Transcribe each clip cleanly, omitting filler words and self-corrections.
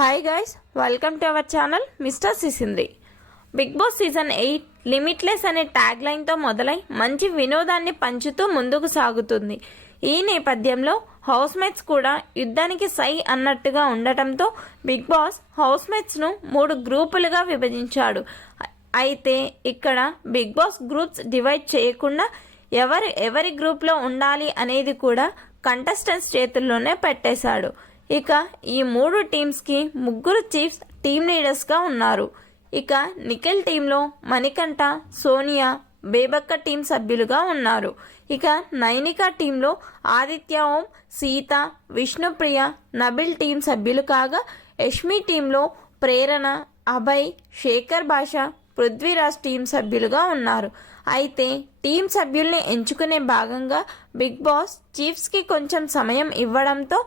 Hi guys, welcome to our channel mister Sisindri. Bigg Boss season 8 limitless అనే tag లైన్తో మొదలై మంచి వినోదాన్ని పంచుతూ ముందుకు సాగుతుంది. ఈ నేపథ్యంలో హౌస్ మేట్స్ కూడా యుద్ధానికి సై అన్నట్టుగా ఉండటంతో బిగ్ బాస్ హౌస్ మేట్స్ను 3 గ్రూపులుగా విభజించాడు. అయితే ఇక్కడ బిగ్ బాస్ గ్రూప్స్ డివైడ్ చేయకుండా ఎవరి గ్రూప్లో ఉండాలి అనేది కూడా కంటెస్టెంట్స్ చేతుల్లోనే పెట్టేశాడు. ఇక ఈ 3 టీమ్స్కి 3 చీఫ్స్ టీమ్ లీడర్స్గా ఉన్నారు. ఇక నిఖిల్ టీంలో మణికంఠ, సోనియా, బేబక్క టీం సభ్యులుగా ఉన్నారు. ఇక నైనిక టీంలో ఆదిత్య ఓం, సీత, విష్ణుప్రియ, నబిల్ టీం సభ్యులు కాగా యష్మి టీంలో ప్రేరణ, అభయ్, శేఖర్ భాష, పృథ్వీరాజ్ టీం సభ్యులుగా ఉన్నారు. అయితే టీం సభ్యుల్ని ఎంచుకునే భాగంగా బిగ్ బాస్ చీఫ్స్కి కొంచెం సమయం ఇవ్వడంతో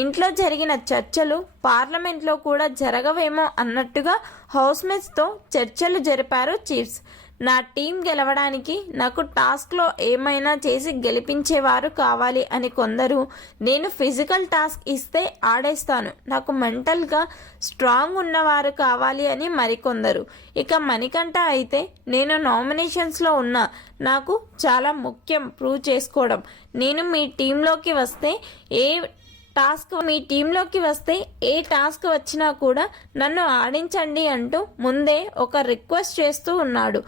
ఇంట్లో జరిగిన చర్చలు పార్లమెంట్లో కూడా జరగవేమో అన్నట్టుగా హౌస్మేట్స్తో చర్చలు జరిపారు చీఫ్స్. నా టీం గెలవడానికి నాకు టాస్క్లో ఏమైనా చేసి గెలిపించేవారు కావాలి అని కొందరు, నేను ఫిజికల్ టాస్క్ ఇస్తే ఆడేస్తాను, నాకు మెంటల్గా స్ట్రాంగ్ ఉన్నవారు కావాలి అని మరికొందరు. ఇక మణికంఠ అయితే, నేను నామినేషన్స్లో ఉన్నా, నాకు చాలా ముఖ్యం ప్రూవ్ చేసుకోవడం, నేను మీ టీంలోకి వస్తే ఏ టాస్క్ వచ్చినా కూడా నన్ను ఆడించండి అంటూ ముందే ఒక రిక్వెస్ట్ చేస్తూ ఉన్నాడు.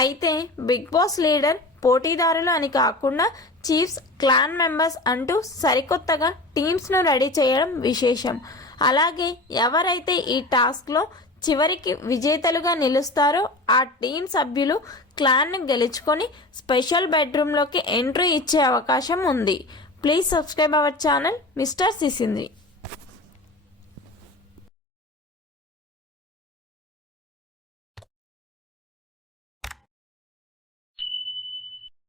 అయితే బిగ్ బాస్ లీడర్ పోటీదారులు అని కాకుండా చీఫ్స్ క్లాన్ మెంబర్స్ అంటూ సరికొత్తగా టీమ్స్ను రెడీ చేయడం విశేషం. అలాగే ఎవరైతే ఈ టాస్క్లో చివరికి విజేతలుగా నిలుస్తారో ఆ టీం సభ్యులు క్లాన్ను గెలుచుకొని స్పెషల్ బెడ్రూమ్లోకి ఎంట్రీ ఇచ్చే అవకాశం ఉంది. Please subscribe our channel Mr. Sisindri.